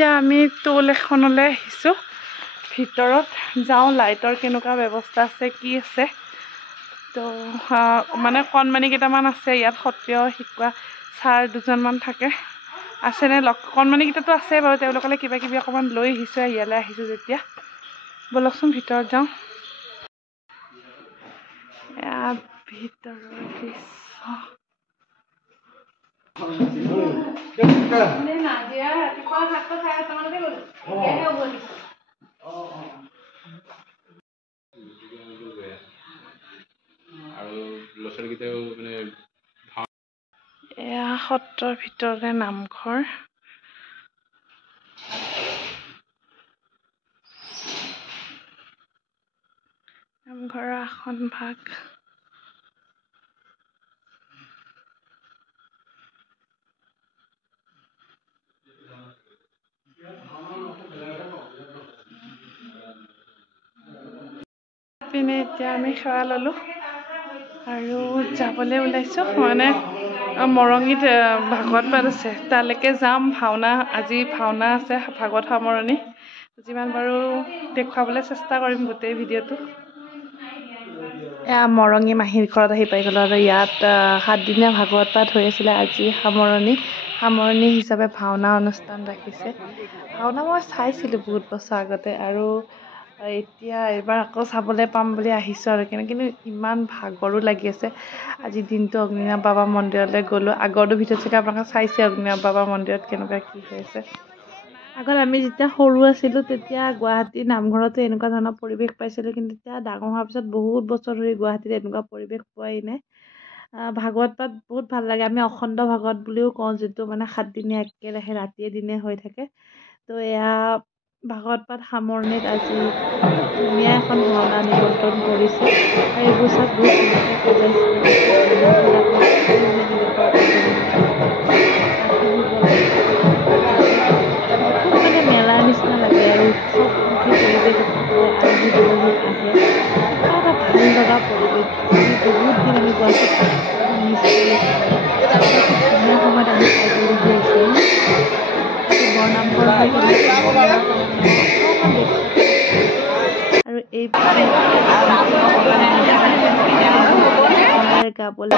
এতিয়া আমি টোল এখনলৈ আহিছোঁ ভিতৰত যাওঁ লাইটৰ কেনেকুৱা ব্যৱস্থা আছে কি আছে তো মানে কণমানি কেইটামান আছে ইয়াত সত্ৰীয় শিকোৱা ছাৰ দুজনমান থাকে আছেনে কণমানিকেইটাতো আছে বাৰু তেওঁলোকলৈ কিবা কিবি অকণমান লৈ আহিছোঁ ইয়ালৈ আহিছোঁ যেতিয়া ব'লকচোন ভিতৰত যাওঁ এয়া ভিতৰৰ দৃশ্য এয়া সত্ৰৰ ভিতৰতে নামঘৰ নামঘৰৰ আসন ভাগ পিনে এতিয়া আমি সেৱা ল'লোঁ আৰু যাবলৈ ওলাইছোঁ মানে মৰঙীত ভাগৱত পাঠ আছে তালৈকে যাম ভাওনা আজি ভাওনা আছে ভাগৱত সামৰণি যিমান বাৰু দেখুৱাবলৈ চেষ্টা কৰিম গোটেই ভিডিঅ'টো এয়া মৰঙী মাহীৰ ঘৰত আহি পাই গ'লোঁ আৰু ইয়াত 7 দিনীয়া ভাগৱত পাঠ হৈ আছিলে আজি সামৰণি হিচাপে ভাওনা অনুষ্ঠান ৰাখিছে ভাওনা মই চাইছিলোঁ বহুত বছৰ আগতে আৰু এতিয়া এইবাৰ আকৌ চাবলৈ পাম বুলি আহিছোঁ আৰু কিন্তু ইমান ভাগৰো লাগি আছে আজি দিনটো অগ্নিনাভ বাবা মন্দিৰলৈ গ'লোঁ আগৰটো ভিডিঅ'ত চাগে আপোনালোকে চাইছে অগ্নিনাভ বাবা মন্দিৰত কেনেকুৱা কি হৈ আছে আগত আমি যেতিয়া সৰু আছিলোঁ তেতিয়া গুৱাহাটী নামঘৰতো এনেকুৱা ধৰণৰ পৰিৱেশ পাইছিলোঁ কিন্তু এতিয়া ডাঙৰ হোৱাৰ পিছত বহুত বছৰ ধৰি গুৱাহাটীত এনেকুৱা পৰিৱেশ পোৱাই নাই ভাগৱত পাঠ বহুত ভাল লাগে আমি অখণ্ড ভাগৱত বুলিও কওঁ যিটো মানে 7 দিনীয়া একেৰাহে ৰাতিয়ে দিনে হৈ থাকে তো এয়া ভাগৱত পাঠ সামৰণিত আজি ধুনীয়া এখন ভাওনা নিমন্ত্ৰণ কৰিছে আৰু এইবোৰ চাওক বহুত ধুনীয়াকৈ সজাইছে খুব মানে মেলাৰ নিচিনা লাগে আৰু উৎসৱমুখী পৰিৱেশ এটা হয় আলহী দুলহী আহে এটা ভাল লগা পৰিৱেশ বহুত দিন আমি গুৱাহাটীত মিছ কৰি আছিলোঁ খুব ধুনীয়া সময়ত আমি পাইগলোহি আজি বৰনামঘৰ হৈ আৰু এই গাবলৈ